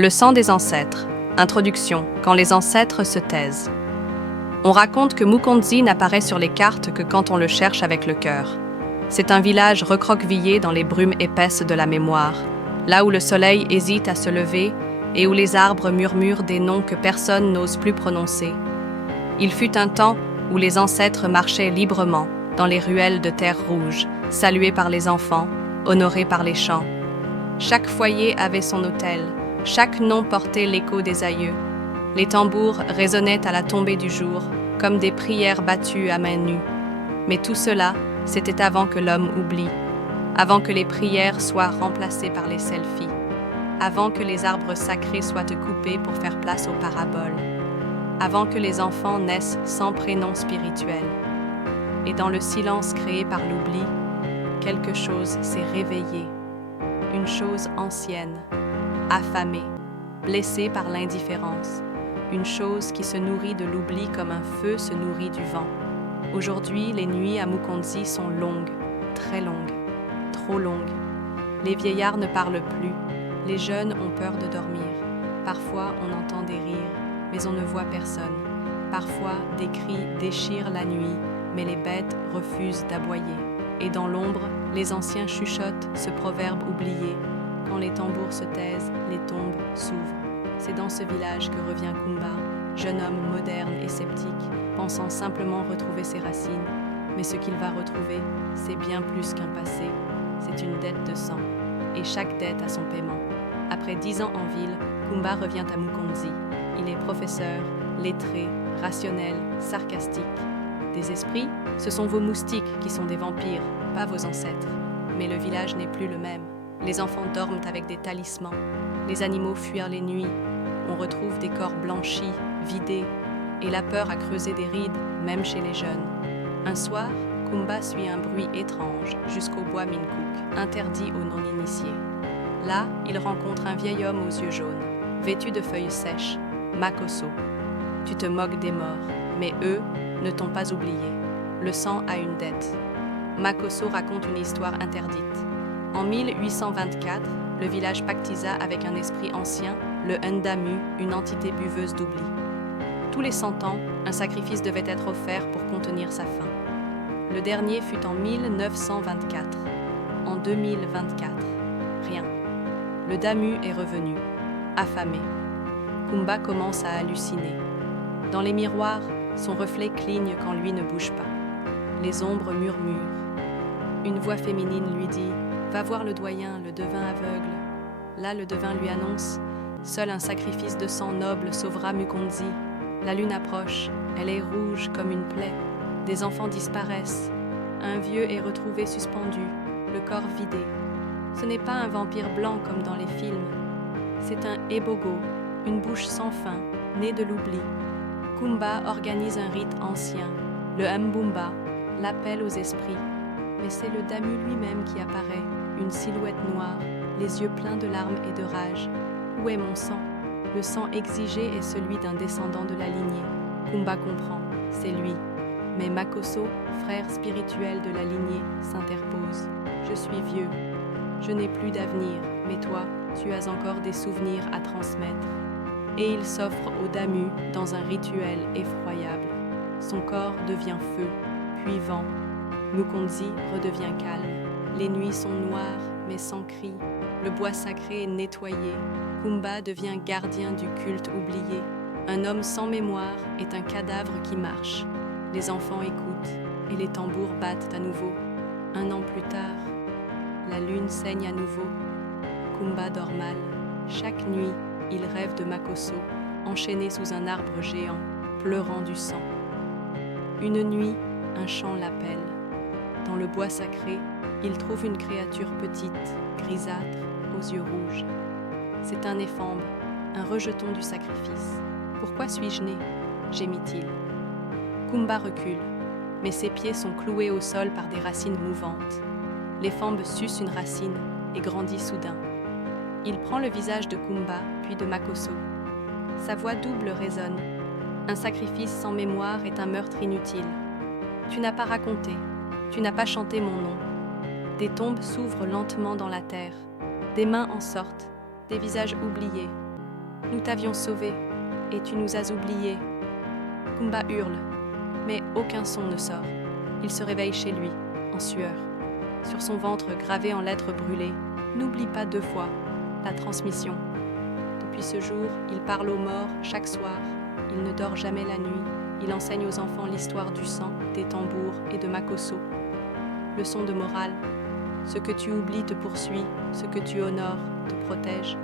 Le sang des ancêtres. Introduction. Quand les ancêtres se taisent. On raconte que Mukondzi n'apparaît sur les cartes que quand on le cherche avec le cœur. C'est un village recroquevillé dans les brumes épaisses de la mémoire, là où le soleil hésite à se lever et où les arbres murmurent des noms que personne n'ose plus prononcer. Il fut un temps où les ancêtres marchaient librement dans les ruelles de terre rouge, salués par les enfants, honorés par les chants. Chaque foyer avait son autel, chaque nom portait l'écho des aïeux. Les tambours résonnaient à la tombée du jour, comme des prières battues à main nue. Mais tout cela, c'était avant que l'homme oublie, avant que les prières soient remplacées par les selfies, avant que les arbres sacrés soient coupés pour faire place aux paraboles, avant que les enfants naissent sans prénom spirituel. Et dans le silence créé par l'oubli, quelque chose s'est réveillé, une chose ancienne, affamée, blessée par l'indifférence, une chose qui se nourrit de l'oubli comme un feu se nourrit du vent. Aujourd'hui, les nuits à Mukondzi sont longues, très longues, trop longues. Les vieillards ne parlent plus, les jeunes ont peur de dormir. Parfois, on entend des rires, mais on ne voit personne. Parfois, des cris déchirent la nuit, mais les bêtes refusent d'aboyer. Et dans l'ombre, les anciens chuchotent ce proverbe oublié. Quand les tambours se taisent, les tombes s'ouvrent. C'est dans ce village que revient Kumba, jeune homme moderne et sceptique, pensant simplement retrouver ses racines. Mais ce qu'il va retrouver, c'est bien plus qu'un passé. C'est une dette de sang. Et chaque dette a son paiement. Après 10 ans en ville, Kumba revient à Mukondzi. Il est professeur, lettré, rationnel, sarcastique. Des esprits, ce sont vos moustiques qui sont des vampires, pas vos ancêtres. Mais le village n'est plus le même. Les enfants dorment avec des talismans. Les animaux fuient les nuits. On retrouve des corps blanchis, vidés, et la peur a creusé des rides, même chez les jeunes. Un soir, Kumba suit un bruit étrange jusqu'au bois Minkouk, interdit aux non-initiés. Là, il rencontre un vieil homme aux yeux jaunes, vêtu de feuilles sèches, Makosso. Tu te moques des morts, mais eux ne t'ont pas oublié. Le sang a une dette. Makosso raconte une histoire interdite. En 1824, le village pactisa avec un esprit ancien, le Ndamu, une entité buveuse d'oubli. Tous les 100 ans, un sacrifice devait être offert pour contenir sa faim. Le dernier fut en 1924. En 2024, rien. Le Damu est revenu, affamé. Kumba commence à halluciner. Dans les miroirs, son reflet cligne quand lui ne bouge pas. Les ombres murmurent. Une voix féminine lui dit « Va voir le doyen, le devin aveugle ». Là, le devin lui annonce « Seul un sacrifice de sang noble sauvera Mukondzi. La lune approche, elle est rouge comme une plaie. Des enfants disparaissent. Un vieux est retrouvé suspendu, le corps vidé. Ce n'est pas un vampire blanc comme dans les films. C'est un ebogo, une bouche sans fin, née de l'oubli. Kumba organise un rite ancien, le Mbumba, l'appel aux esprits. Mais c'est le Damu lui-même qui apparaît, une silhouette noire, les yeux pleins de larmes et de rage. Où est mon sang? Le sang exigé est celui d'un descendant de la lignée. Kumba comprend, c'est lui. Mais Makosso, frère spirituel de la lignée, s'interpose. Je suis vieux. Je n'ai plus d'avenir, mais toi, tu as encore des souvenirs à transmettre. Et il s'offre au Damu dans un rituel effroyable. Son corps devient feu, puis vent. Mukondzi redevient calme. Les nuits sont noires, mais sans cri. Le bois sacré est nettoyé. Kumba devient gardien du culte oublié. Un homme sans mémoire est un cadavre qui marche. Les enfants écoutent, et les tambours battent à nouveau. 1 an plus tard, la lune saigne à nouveau. Kumba dort mal. Chaque nuit, il rêve de Makosso, enchaîné sous un arbre géant, pleurant du sang. Une nuit, un chant l'appelle. Dans le bois sacré, il trouve une créature petite, grisâtre, aux yeux rouges. C'est un éphambe, un rejeton du sacrifice. « Pourquoi suis-je né ?» gémit-il. Kumba recule, mais ses pieds sont cloués au sol par des racines mouvantes. L'éphambe suce une racine et grandit soudain. Il prend le visage de Kumba, puis de Makosso. Sa voix double résonne. Un sacrifice sans mémoire est un meurtre inutile. Tu n'as pas raconté, tu n'as pas chanté mon nom. Des tombes s'ouvrent lentement dans la terre. Des mains en sortent, des visages oubliés. Nous t'avions sauvé, et tu nous as oubliés. Kumba hurle, mais aucun son ne sort. Il se réveille chez lui, en sueur. Sur son ventre gravé en lettres brûlées, n'oublie pas 2 fois la transmission. Depuis ce jour, il parle aux morts chaque soir. Il ne dort jamais la nuit. Il enseigne aux enfants l'histoire du sang, des tambours et de Makosso. Leçon de morale. Ce que tu oublies te poursuit, ce que tu honores te protège.